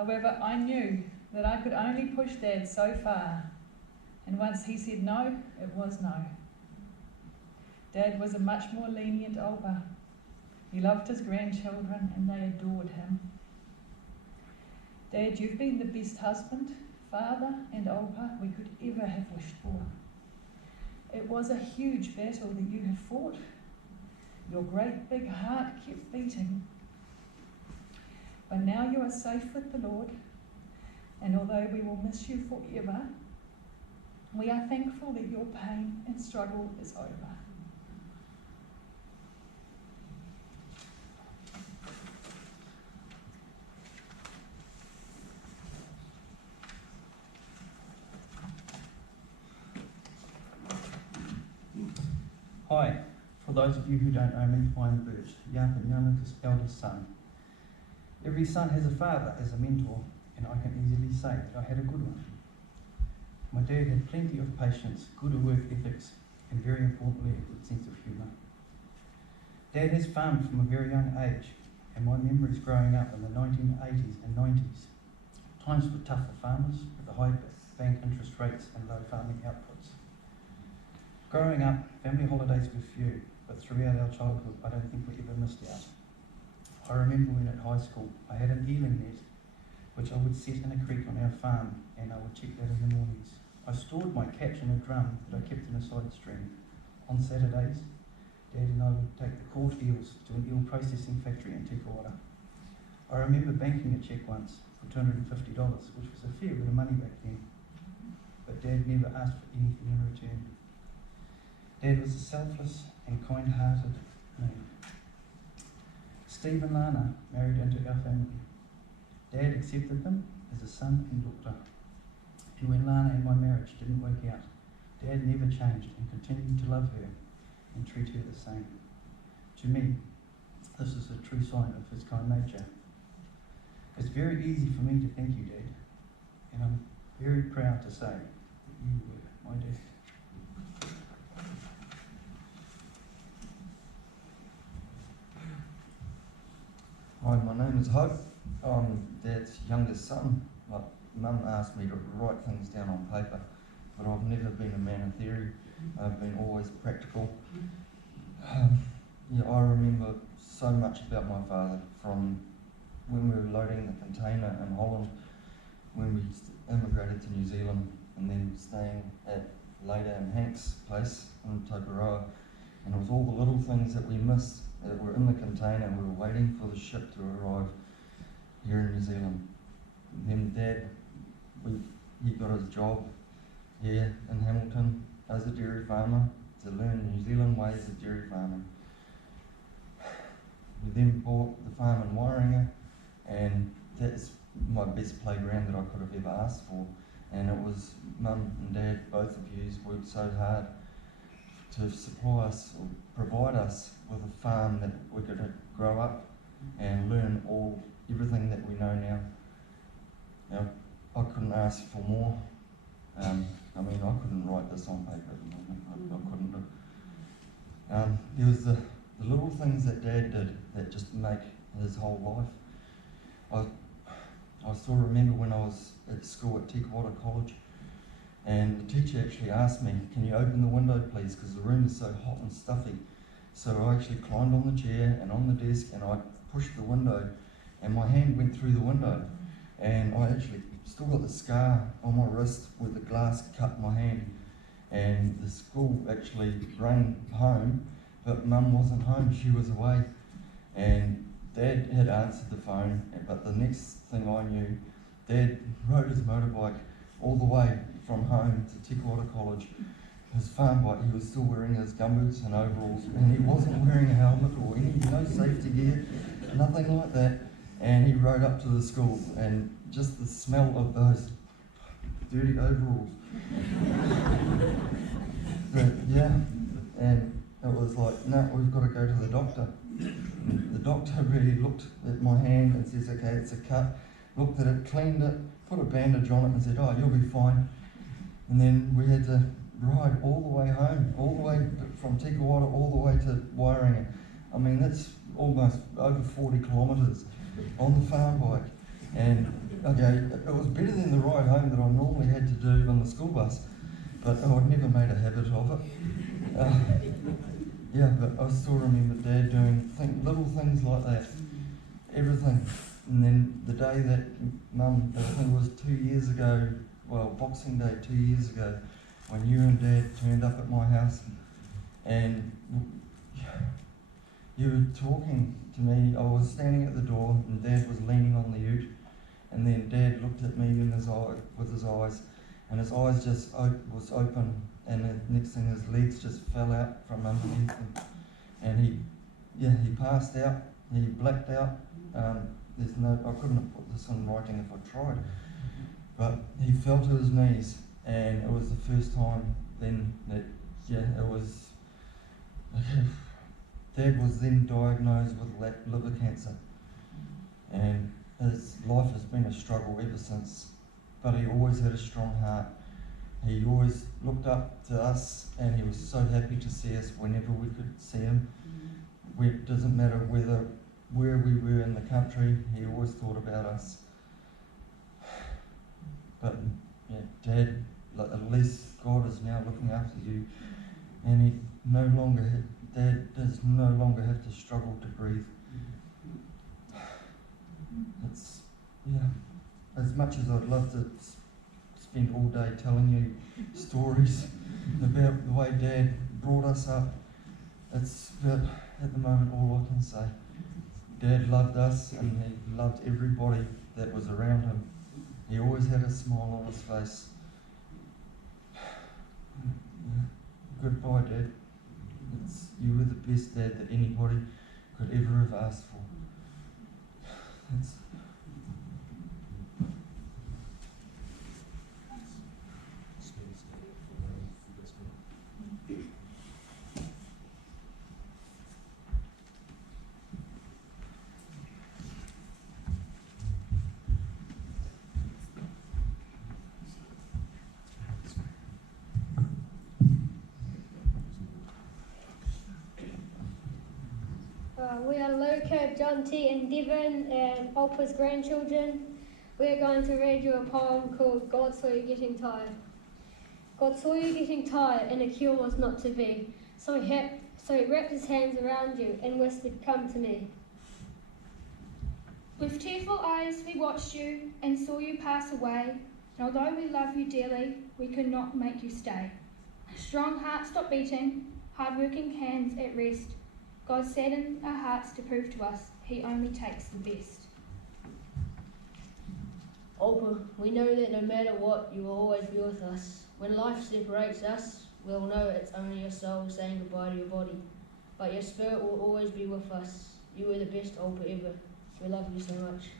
However, I knew that I could only push Dad so far, and once he said no, it was no. Dad was a much more lenient Olpa. He loved his grandchildren and they adored him. Dad, you've been the best husband, father and Olpa we could ever have wished for. It was a huge battle that you have fought. Your great big heart kept beating. But now you are safe with the Lord, and although we will miss you forever, we are thankful that your pain and struggle is over. Hi, for those of you who don't know me, I'm Bert, Jaap Vethaak's eldest son. Every son has a father as a mentor, and I can easily say that I had a good one. My dad had plenty of patience, good work ethics, and very importantly, a good sense of humour. Dad has farmed from a very young age, and my memories growing up in the 1980s and 90s. Times were tough for farmers, with the high bank interest rates and low farming outputs. Growing up, family holidays were few, but throughout our childhood, I don't think we ever missed out. I remember when at high school, I had an eeling net, which I would set in a creek on our farm, and I would check that in the mornings. I stored my catch in a drum that I kept in a side stream. On Saturdays, Dad and I would take the caught eels to an eel processing factory in Tikawara. I remember banking a cheque once for $250, which was a fair bit of money back then, but Dad never asked for anything in return. Dad was a selfless and kind-hearted man. Steve and Lana married into our family. Dad accepted them as a son and daughter. And when Lana and my marriage didn't work out, Dad never changed and continued to love her and treat her the same. To me, this is a true sign of his kind nature. It's very easy for me to thank you, Dad, and I'm very proud to say that you were my dad. Hi, my name is Hope. I'm Dad's youngest son. Mum asked me to write things down on paper, but I've never been a man of theory. I've been always practical. I remember so much about my father, from when we were loading the container in Holland, when we immigrated to New Zealand, and then staying at later in Hank's place in Tokoroa. And it was all the little things that we missed that were in the container, and we were waiting for the ship to arrive here in New Zealand. And then Dad, he got his job here in Hamilton as a dairy farmer to learn New Zealand ways of dairy farming. We then bought the farm in Wairinga, and that's my best playground that I could have ever asked for. And it was Mum and Dad, both of you, worked so hard to supply us or provide us with a farm that we could grow up and learn everything that we know now. I couldn't ask for more. I couldn't write this on paper at the moment. I couldn't do. There was the little things that Dad did that just make his whole life. I still remember when I was at school at Tikawara College, and the teacher actually asked me, "Can you open the window please, because the room is so hot and stuffy." So I actually climbed on the chair and on the desk, and I pushed the window, and my hand went through the window, and I actually still got the scar on my wrist where the glass cut my hand. And the school actually rang home, but Mum wasn't home, she was away, and Dad had answered the phone. But the next thing I knew, Dad rode his motorbike all the way from home to Tikawara College, his farm bike. He was still wearing his gumboots and overalls, and he wasn't wearing a helmet or no safety gear, nothing like that. And he rode up to the school, and just the smell of those dirty overalls. And it was like, "No, we've got to go to the doctor." And the doctor really looked at my hand and says, "Okay, it's a cut." Looked at it, cleaned it, put a bandage on it and said, "Oh, you'll be fine." And then we had to ride all the way home, all the way from Tikawara all the way to Wairinga. I mean, that's almost over 40 kilometres on the farm bike. And Okay, it was better than the ride home that I normally had to do on the school bus, but I'd never made a habit of it. Yeah, but I still remember Dad doing little things like that, everything. And then the day that Mum, I think it was 2 years ago, well, Boxing Day 2 years ago, when you and Dad turned up at my house and you were talking to me. I was standing at the door and Dad was leaning on the ute, and then Dad looked at me in his eye, with his eyes, and his eyes just was open, and the next thing his legs just fell out from underneath him, and he passed out, he blacked out. I couldn't have put this in writing if I tried, but he fell to his knees, and it was the first time then that, it was, Dad was then diagnosed with liver cancer, and his life has been a struggle ever since, but he always had a strong heart. He always looked up to us, and he was so happy to see us whenever we could see him. It doesn't matter where we were in the country, he always thought about us. But Dad, at least God is now looking after you, and Dad does no longer have to struggle to breathe. It's, as much as I'd love to spend all day telling you stories about the way Dad brought us up, it's about, at the moment, all I can say. Dad loved us, and he loved everybody that was around him. He always had a smile on his face. Goodbye, Dad. You were the best dad that anybody could ever have asked for. We are Luca, John T and Devon and Olpa's grandchildren. We are going to read you a poem called God Saw You Getting Tired. God saw you getting tired and a cure was not to be. So he wrapped his hands around you and whispered, "Come to me." With tearful eyes we watched you and saw you pass away, and although we love you dearly, we could not make you stay. A strong heart stopped beating, hard-working hands at rest. God saddened our hearts to prove to us he only takes the best. Olpa, we know that no matter what, you will always be with us. When life separates us, we'll know it's only your soul saying goodbye to your body. But your spirit will always be with us. You were the best Olpa ever. We love you so much.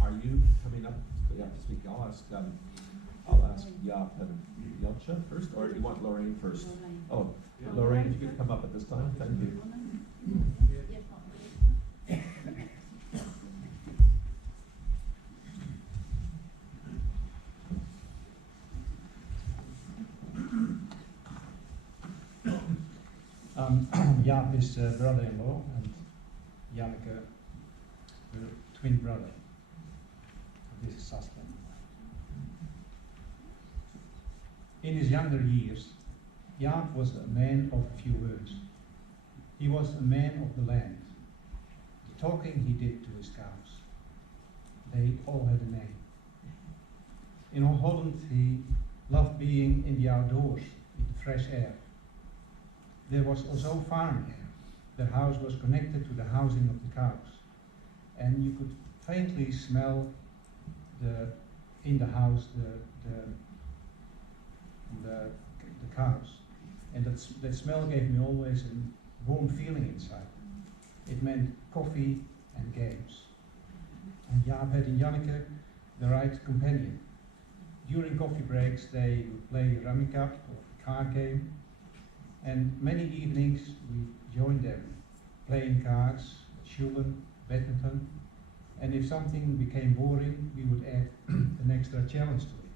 Are you coming up to speak? I'll ask Jaap and Jeltje first, or do you want Lorraine first? Oh, Lorraine, if you could come up at this time, thank you. Jaap is brother-in-law, and Janneke, her twin brother. This is husband. In his younger years, Jaap was a man of few words. He was a man of the land. The talking he did to his cows. They all had a name. In Holland, he loved being in the outdoors, in the fresh air. There was also farm air. The house was connected to the housing of the cows, and you could faintly smell in the house the cows, and that smell gave me always a warm feeling inside. It meant coffee and games, and Jaap had in Janneke the right companion. During coffee breaks they would play rummy cup or card game, and many evenings we joined them, playing cards, children, badminton, and if something became boring we would ask extra challenge to it.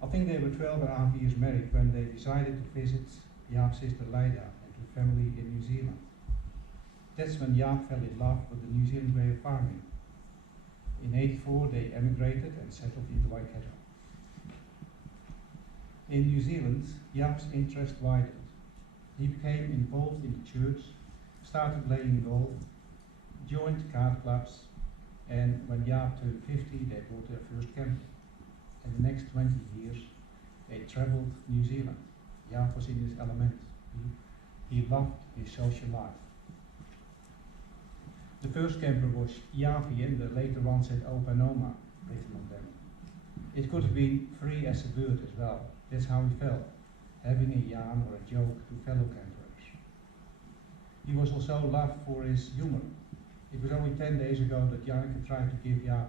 I think they were 12.5 years married when they decided to visit Jaap's sister Leida and her family in New Zealand. That's when Jaap fell in love with the New Zealand way of farming. In '84 they emigrated and settled in Waikato. In New Zealand, Jaap's interest widened. He became involved in the church, started playing golf, joined card clubs, and when Jaap turned 50 they bought their first camper. And the next 20 years they travelled New Zealand. Jaap was in his element. He loved his social life. The first camper was Javi and the later one said Opa and Oma written on them. It could have been free as a bird as well. That's how he felt, having a yarn or a joke to fellow camperers. He was also loved for his humour. It was only 10 days ago that Janneke tried to give Jaap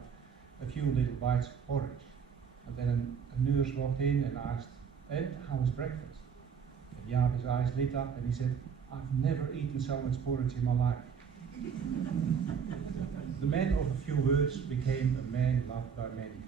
a few little bites of porridge. And then a nurse walked in and asked, "And how was breakfast?" And Jaap, his eyes lit up and he said, "I've never eaten so much porridge in my life." The man of a few words became a man loved by many.